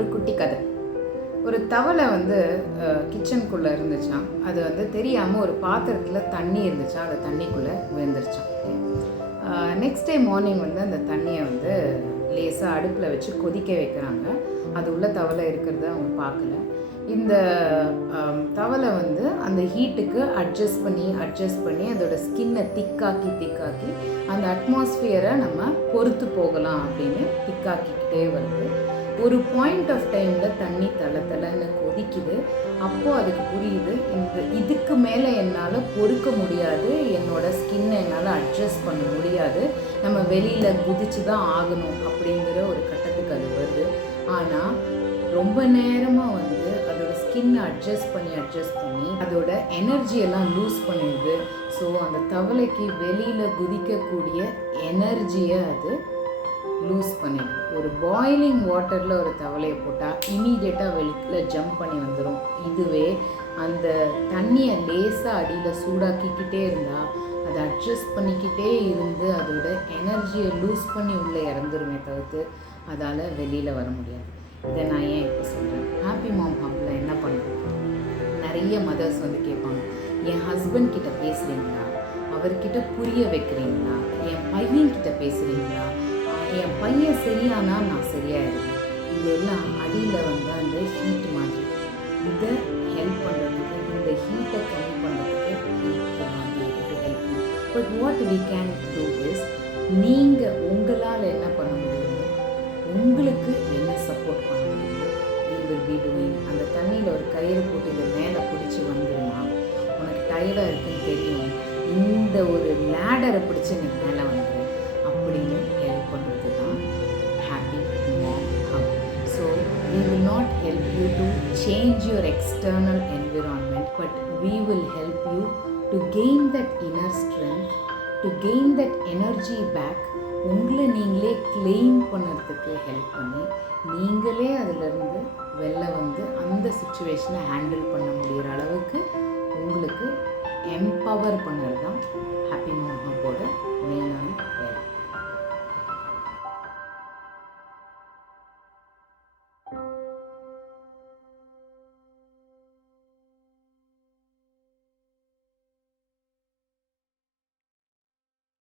ஒரு குட்டி கதை. ஒரு தவளை வந்து கிச்சனுக்குள்ளே இருந்துச்சான். அது வந்து தெரியாமல் ஒரு பாத்திரத்தில் தண்ணி இருந்துச்சான், அந்த தண்ணிக்குள்ளே விழுந்துருச்சான். நெக்ஸ்ட் டே மார்னிங் வந்து அந்த தண்ணியை வந்து லேசாக அடுப்பில் வச்சு கொதிக்க வைக்கிறாங்க. அது உள்ள தவளை இருக்கிறத அவங்க பார்க்கல. இந்த தவளை வந்து அந்த ஹீட்டுக்கு அட்ஜஸ்ட் பண்ணி அதோட ஸ்கின்னை திக்காக்கி அந்த அட்மாஸ்ஃபியரை நம்ம பொறுத்து போகலாம் அப்படின்னு திக்காக்கிக்கிட்டே வருது. ஒரு பாயிண்ட் ஆஃப் டைமில் தண்ணி தலை கொதிக்குது. அப்போது அதுக்கு புரியுது, இதுக்கு மேலே என்னால் பொறுக்க முடியாது, என்னோடய ஸ்கின்னை என்னால் அட்ஜஸ்ட் பண்ண முடியாது, நம்ம வெளியில் குதிச்சு தான் ஆகணும் அப்படிங்கிற ஒரு கட்டத்துக்கு அது வருது. ஆனால் ரொம்ப நேரமாக வந்து அதோட ஸ்கின்னை அட்ஜஸ்ட் பண்ணி அதோட எனர்ஜியெல்லாம் லூஸ் பண்ணிடுது. ஸோ அந்த தவளைக்கு வெளியில் குதிக்கக்கூடிய எனர்ஜியை அது லூஸ் பண்ணிடுது. ஒரு பாயிலிங் வாட்டரில் ஒரு தவளையை போட்டால் இமீடியட்டாக வெளியில் ஜம்ப் பண்ணி வந்துடும். இதுவே அந்த தண்ணியை லேசாக அடியில் சூடாக்கிக்கிட்டே இருந்தால் அதை அட்ஜஸ்ட் பண்ணிக்கிட்டே இருந்து அதோட எனர்ஜியை லூஸ் பண்ணி உள்ளே இறந்துருமே தவிர்த்து அதால் வெளியில் வர முடியாது. இதை நான் ஏன் இப்போ சொல்கிறேன்? ஹாப்பி மாம் ஹப்பில் என்ன பண்ணுறோம்? நிறைய மதர்ஸ் வந்து கேட்பாங்க, என் ஹஸ்பண்ட் கிட்ட பேசுகிறீங்களா, அவர்கிட்ட புரிய வைக்கிறீங்களா, என் பையன்கிட்ட பேசுகிறீங்களா, என் பையன் சரியானா நான் சரியாயிருவேன். இதெல்லாம் அடியில் வந்து அந்த ஹீட் மாதிரி. இதை ஹெல்ப் பண்ணுறதுக்கு, இந்த ஹீட்டை கம்மி பண்ணுறதுக்கு help. But what we can do is, நீங்கள் உங்களால் என்ன பண்ண முடியுமோ, உங்களுக்கு என்ன சப்போர்ட் பண்ண முடியுமோ வி வில் பி டூயிங். அந்த தண்ணியில் ஒரு கயிறு போட்டு இதை மேலே பிடிச்சி வந்துடுமா, உனக்கு டயர்டாக இருக்குன்னு தெரியும், இந்த ஒரு லேடரை பிடிச்சி நீ மேலே வந்துடு அப்படின்னு ஹெல்ப் பண்ணுறது தான் happy mom hub. So we will not help you to change your external environment, but we will help you to gain that inner strength, to gain that energy back. உங்களை நீங்களே கிளைம் பண்ணுறதுக்கு help பண்ணி நீங்களே அதிலிருந்து வெளில வந்து அந்த சுச்சுவேஷனை ஹேண்டில் பண்ண முடிகிற அளவுக்கு உங்களுக்கு எம்பவர் பண்ண